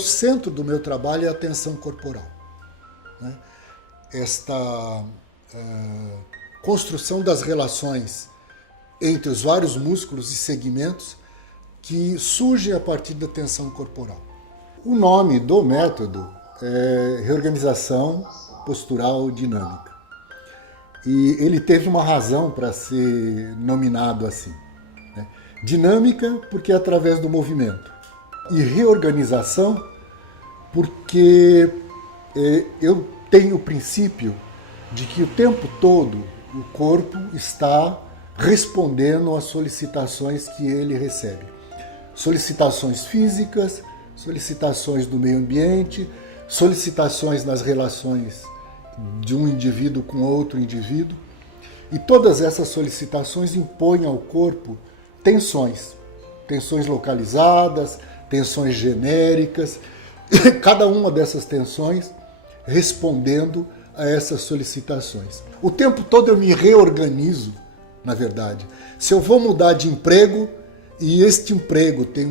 O centro do meu trabalho é a tensão corporal, né? Esta construção das relações entre os vários músculos e segmentos que surgem a partir da tensão corporal. O nome do método é reorganização postural dinâmica. E ele teve uma razão para ser nominado assim, né? Dinâmica porque é através do movimento. E reorganização porque eu tenho o princípio de que o tempo todo o corpo está respondendo às solicitações que ele recebe. Solicitações físicas, solicitações do meio ambiente, solicitações nas relações de um indivíduo com outro indivíduo. E todas essas solicitações impõem ao corpo tensões. Tensões localizadas, tensões genéricas, cada uma dessas tensões respondendo a essas solicitações. O tempo todo eu me reorganizo, na verdade. Se eu vou mudar de emprego e este emprego tem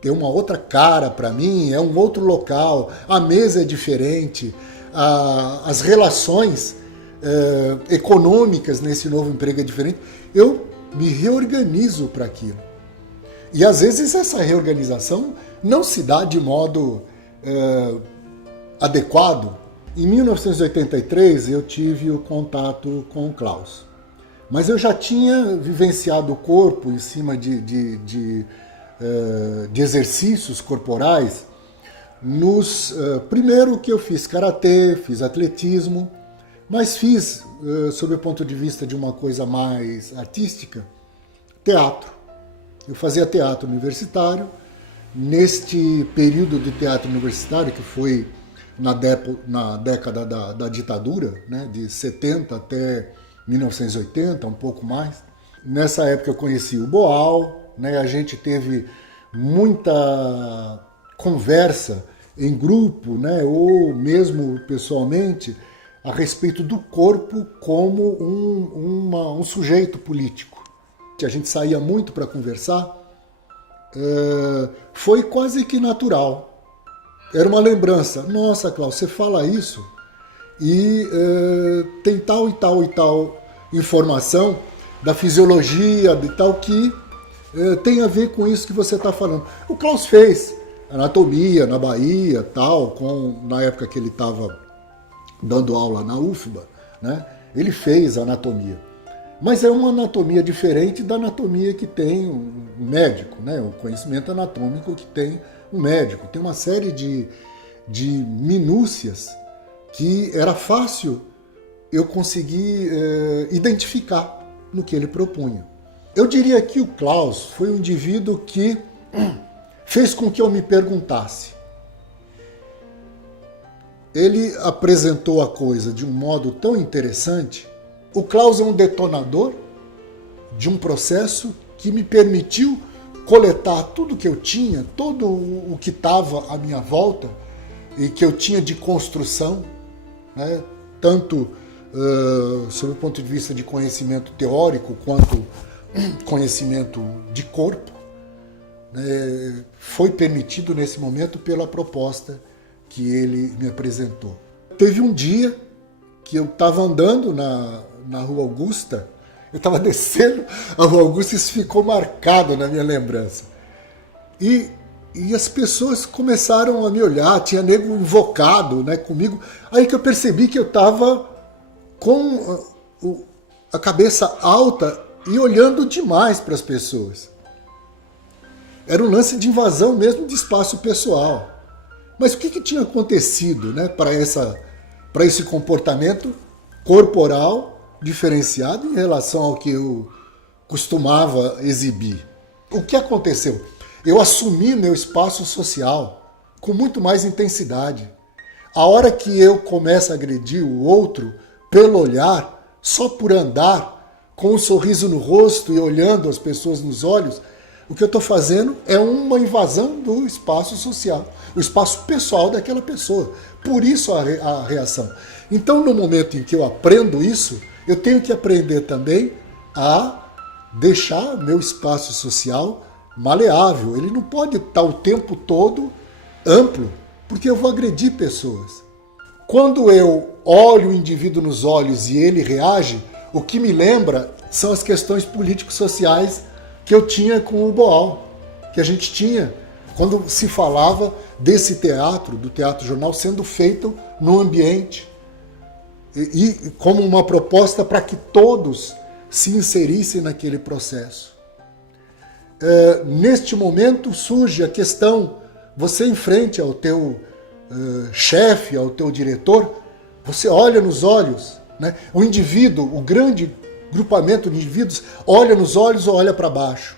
tem uma outra cara para mim, é um outro local, a mesa é diferente, as relações econômicas nesse novo emprego é diferente, eu me reorganizo para aquilo. E às vezes essa reorganização não se dá de modo adequado. Em 1983 eu tive o contato com o Klaus, mas eu já tinha vivenciado o corpo em cima de exercícios corporais primeiro que eu fiz karatê, fiz atletismo, mas fiz, sob o ponto de vista de uma coisa mais artística, teatro. Eu fazia teatro universitário. Neste período de teatro universitário, que foi na década da ditadura, né, de 70 até 1980, um pouco mais. Nessa época eu conheci o Boal, né, a gente teve muita conversa em grupo, né, ou mesmo pessoalmente, a respeito do corpo como um sujeito político. A gente saía muito para conversar, foi quase que natural. Era uma lembrança. Nossa, Klaus, você fala isso e tem tal e tal e tal informação da fisiologia de tal que tem a ver com isso que você está falando. O Klaus fez anatomia na Bahia, tal, na época que ele estava dando aula na UFBA, né? Ele fez anatomia. Mas é uma anatomia diferente da anatomia que tem um médico, né? O conhecimento anatômico que tem um médico. Tem uma série de minúcias que era fácil eu conseguir identificar no que ele propunha. Eu diria que o Klaus foi um indivíduo que fez com que eu me perguntasse. Ele apresentou a coisa de um modo tão interessante. O Klaus é um detonador de um processo que me permitiu coletar tudo que eu tinha, todo o que estava à minha volta e que eu tinha de construção, né? Tanto sob o ponto de vista de conhecimento teórico quanto conhecimento de corpo, né? Foi permitido nesse momento pela proposta que ele me apresentou. Teve um dia que eu estava andando na Rua Augusta, eu estava descendo a Rua Augusta e isso ficou marcado na minha lembrança. E as pessoas começaram a me olhar, tinha nego invocado, né, comigo. Aí que eu percebi que eu estava com a cabeça alta e olhando demais para as pessoas. Era um lance de invasão mesmo de espaço pessoal. Mas o que tinha acontecido, né, para esse comportamento corporal diferenciado em relação ao que eu costumava exibir? O que aconteceu? Eu assumi meu espaço social com muito mais intensidade. A hora que eu começo a agredir o outro pelo olhar, só por andar, com um sorriso no rosto e olhando as pessoas nos olhos, o que eu estou fazendo é uma invasão do espaço social, o espaço pessoal daquela pessoa. Por isso a reação. Então, no momento em que eu aprendo isso, eu tenho que aprender também a deixar meu espaço social maleável, ele não pode estar o tempo todo amplo, porque eu vou agredir pessoas. Quando eu olho o indivíduo nos olhos e ele reage, o que me lembra são as questões político-sociais que eu tinha com o Boal, que a gente tinha quando se falava desse teatro, do Teatro Jornal, sendo feito no ambiente e como uma proposta para que todos se inserissem naquele processo. Neste momento surge a questão, você em frente ao teu chefe, ao teu diretor, você olha nos olhos, né? O indivíduo, o grande grupamento de indivíduos, olha nos olhos ou olha para baixo.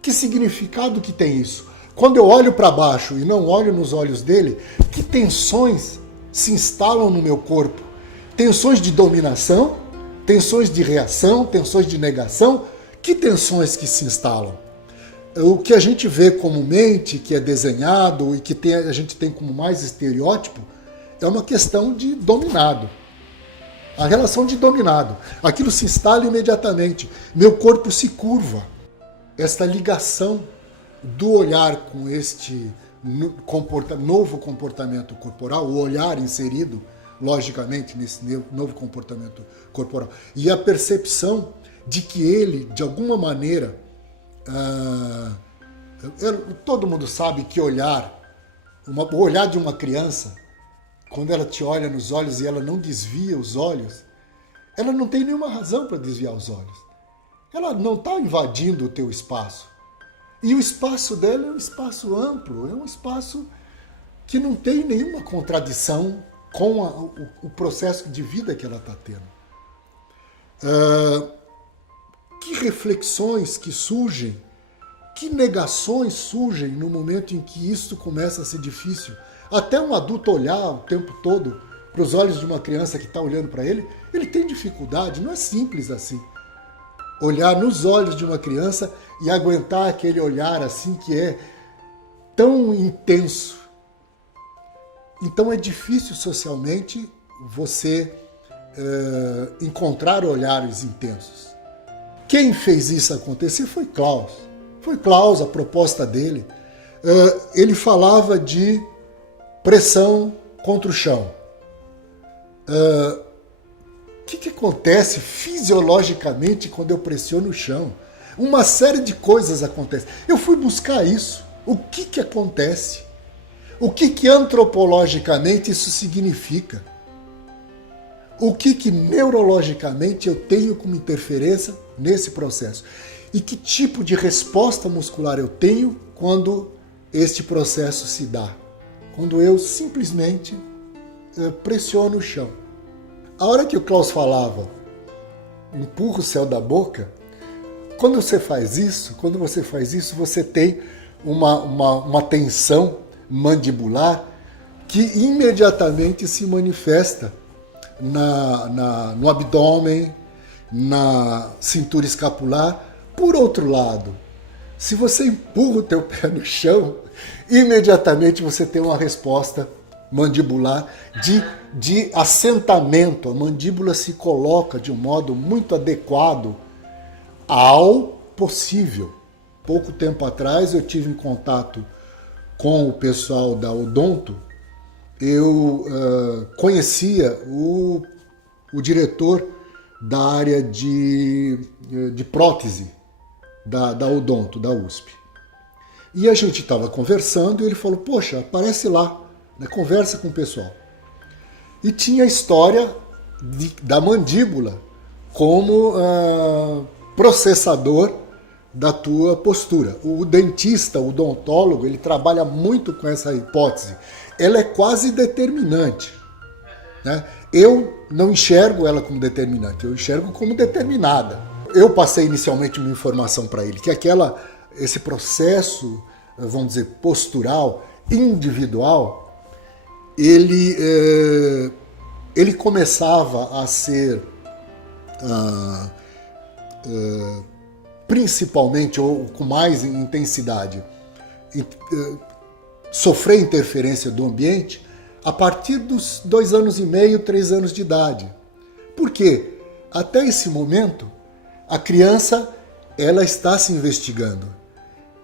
Que significado que tem isso? Quando eu olho para baixo e não olho nos olhos dele, que tensões se instalam no meu corpo? Tensões de dominação, tensões de reação, tensões de negação? Que tensões que se instalam? O que a gente vê comumente, que é desenhado e que a gente tem como mais estereótipo, é uma questão de dominado. A relação de dominado. Aquilo se instala imediatamente. Meu corpo se curva. Esta ligação do olhar com este novo comportamento corporal, o olhar inserido, logicamente, nesse novo comportamento corporal, e a percepção de que ele, de alguma maneira, todo mundo sabe que o olhar de uma criança, quando ela te olha nos olhos e ela não desvia os olhos, ela não tem nenhuma razão para desviar os olhos. Ela não está invadindo o teu espaço. E o espaço dela é um espaço amplo, é um espaço que não tem nenhuma contradição com o processo de vida que ela está tendo. Que reflexões que surgem, que negações surgem no momento em que isso começa a ser difícil. Até um adulto olhar o tempo todo para os olhos de uma criança que está olhando para ele, ele tem dificuldade, não é simples assim. Olhar nos olhos de uma criança e aguentar aquele olhar assim que é tão intenso. Então é difícil socialmente você encontrar olhares intensos. Quem fez isso acontecer foi Klaus. Foi Klaus, a proposta dele. Ele falava de pressão contra o chão. O que acontece fisiologicamente quando eu pressiono o chão? Uma série de coisas acontecem. Eu fui buscar isso. O que acontece? O que antropologicamente isso significa? O que neurologicamente eu tenho como interferência nesse processo? E que tipo de resposta muscular eu tenho quando este processo se dá? Quando eu simplesmente pressiono o chão. A hora que o Klaus falava, empurra o céu da boca, quando você faz isso, você tem uma tensão mandibular que imediatamente se manifesta no abdômen, na cintura escapular. Por outro lado, se você empurra o teu pé no chão, imediatamente você tem uma resposta mandibular de assentamento. A mandíbula se coloca de um modo muito adequado ao possível. Pouco tempo atrás eu tive em contato com o pessoal da Odonto. Eu conhecia o diretor da área de prótese da Odonto, da USP. E a gente estava conversando e ele falou, poxa, aparece lá, né, conversa com o pessoal. E tinha a história da mandíbula como processador da tua postura. O dentista, o odontólogo, ele trabalha muito com essa hipótese. Ela é quase determinante, né? Eu não enxergo ela como determinante, eu enxergo como determinada. Eu passei inicialmente uma informação para ele, que esse processo, vamos dizer, postural, individual, ele começava a ser principalmente, ou com mais intensidade, sofrer interferência do ambiente a partir dos 2 anos e meio, 3 anos de idade. Por quê? Até esse momento, a criança ela está se investigando.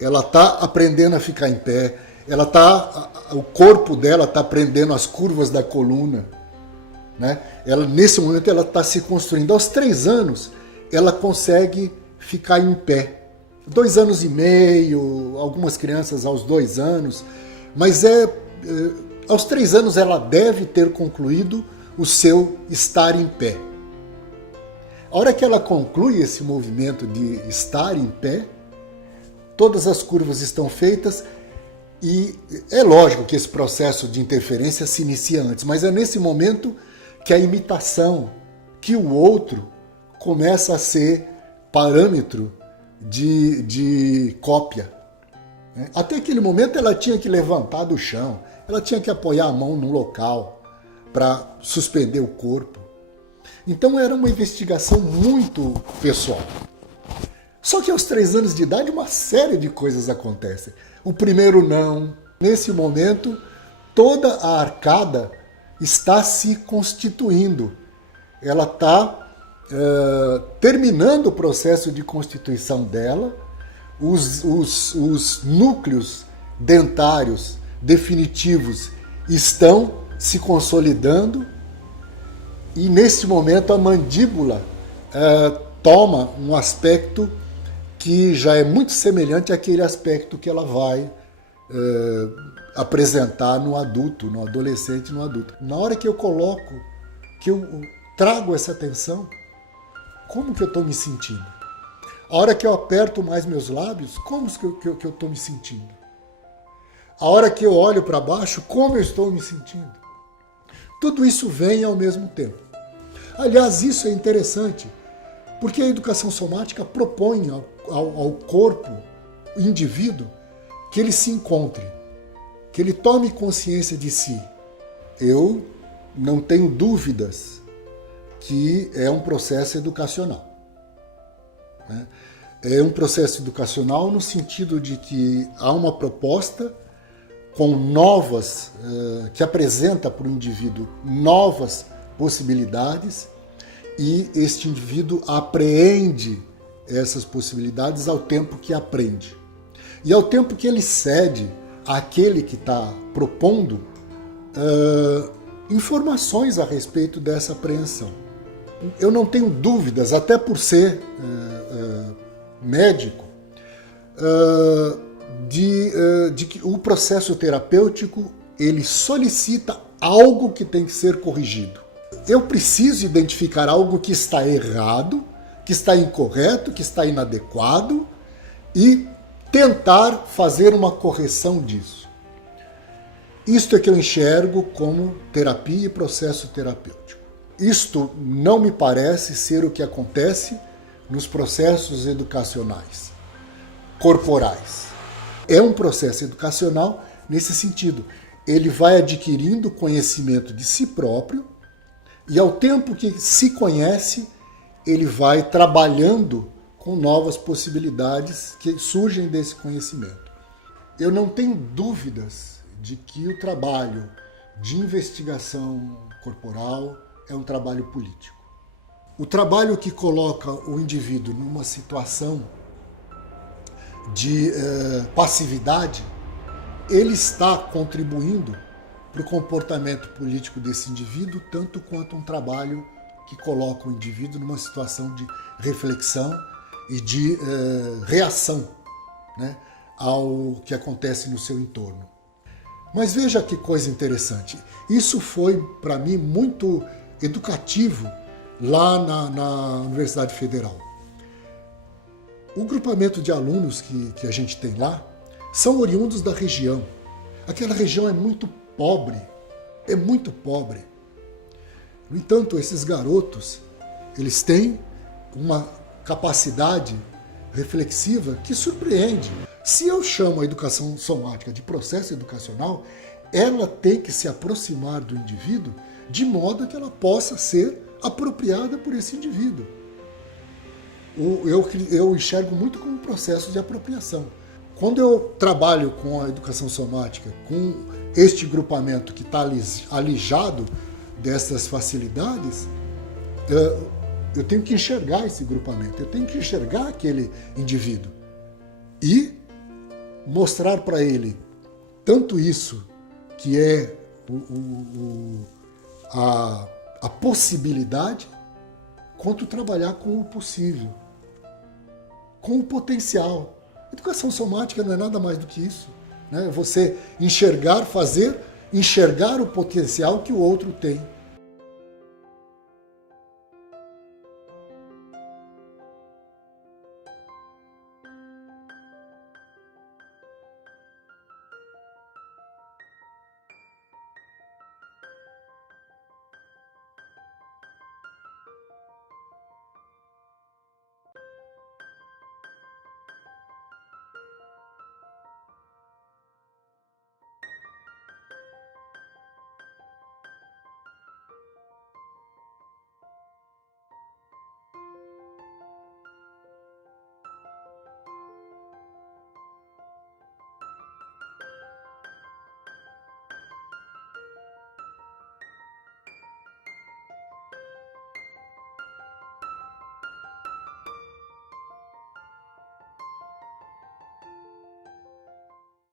ela está aprendendo a ficar em pé, o corpo dela está aprendendo as curvas da coluna, né? Nesse momento ela está se construindo. Aos 3 anos ela consegue ficar em pé. 2 anos e meio, algumas crianças aos 2 anos, mas aos 3 anos ela deve ter concluído o seu estar em pé. A hora que ela conclui esse movimento de estar em pé, todas as curvas estão feitas e é lógico que esse processo de interferência se inicia antes, mas é nesse momento que a imitação, que o outro começa a ser parâmetro de cópia. Até aquele momento ela tinha que levantar do chão, ela tinha que apoiar a mão num local para suspender o corpo. Então era uma investigação muito pessoal. Só que aos 3 anos de idade uma série de coisas acontecem. O primeiro não. Nesse momento, toda a arcada está se constituindo. Ela está terminando o processo de constituição dela. Os núcleos dentários definitivos estão se consolidando. E nesse momento a mandíbula toma um aspecto que já é muito semelhante àquele aspecto que ela vai apresentar no adulto, no adolescente, no adulto. Na hora que eu coloco, que eu trago essa atenção, como que eu estou me sentindo? A hora que eu aperto mais meus lábios, como que eu estou me sentindo? A hora que eu olho para baixo, como eu estou me sentindo? Tudo isso vem ao mesmo tempo. Aliás, isso é interessante, porque a educação somática propõe ao corpo, o indivíduo, que ele se encontre, que ele tome consciência de si. Eu não tenho dúvidas que é um processo educacional. Né? É um processo educacional no sentido de que há uma proposta com novas, que apresenta para o indivíduo novas possibilidades e este indivíduo apreende essas possibilidades ao tempo que aprende. E ao tempo que ele cede àquele que está propondo informações a respeito dessa apreensão. Eu não tenho dúvidas, até por ser médico, de que o processo terapêutico ele solicita algo que tem que ser corrigido. Eu preciso identificar algo que está errado, que está incorreto, que está inadequado e tentar fazer uma correção disso. Isto é que eu enxergo como terapia e processo terapêutico. Isto não me parece ser o que acontece nos processos educacionais, corporais. É um processo educacional nesse sentido. Ele vai adquirindo conhecimento de si próprio e ao tempo que se conhece, ele vai trabalhando com novas possibilidades que surgem desse conhecimento. Eu não tenho dúvidas de que o trabalho de investigação corporal é um trabalho político. O trabalho que coloca o indivíduo numa situação de passividade, ele está contribuindo para o comportamento político desse indivíduo, tanto quanto um trabalho que coloca o indivíduo numa situação de reflexão e de reação, né, ao que acontece no seu entorno. Mas veja que coisa interessante. Isso foi, para mim, muito educativo lá na Universidade Federal. O grupamento de alunos que a gente tem lá são oriundos da região. Aquela região é muito pobre. No entanto, esses garotos, eles têm uma capacidade reflexiva que surpreende. Se eu chamo a educação somática de processo educacional, ela tem que se aproximar do indivíduo de modo que ela possa ser apropriada por esse indivíduo. Eu enxergo muito como um processo de apropriação. Quando eu trabalho com a educação somática, com este grupamento que está alijado dessas facilidades, eu tenho que enxergar esse grupamento, eu tenho que enxergar aquele indivíduo e mostrar para ele tanto isso, que é a possibilidade, quanto trabalhar com o possível, com o potencial. Educação somática não é nada mais do que isso, né? Você enxergar o potencial que o outro tem.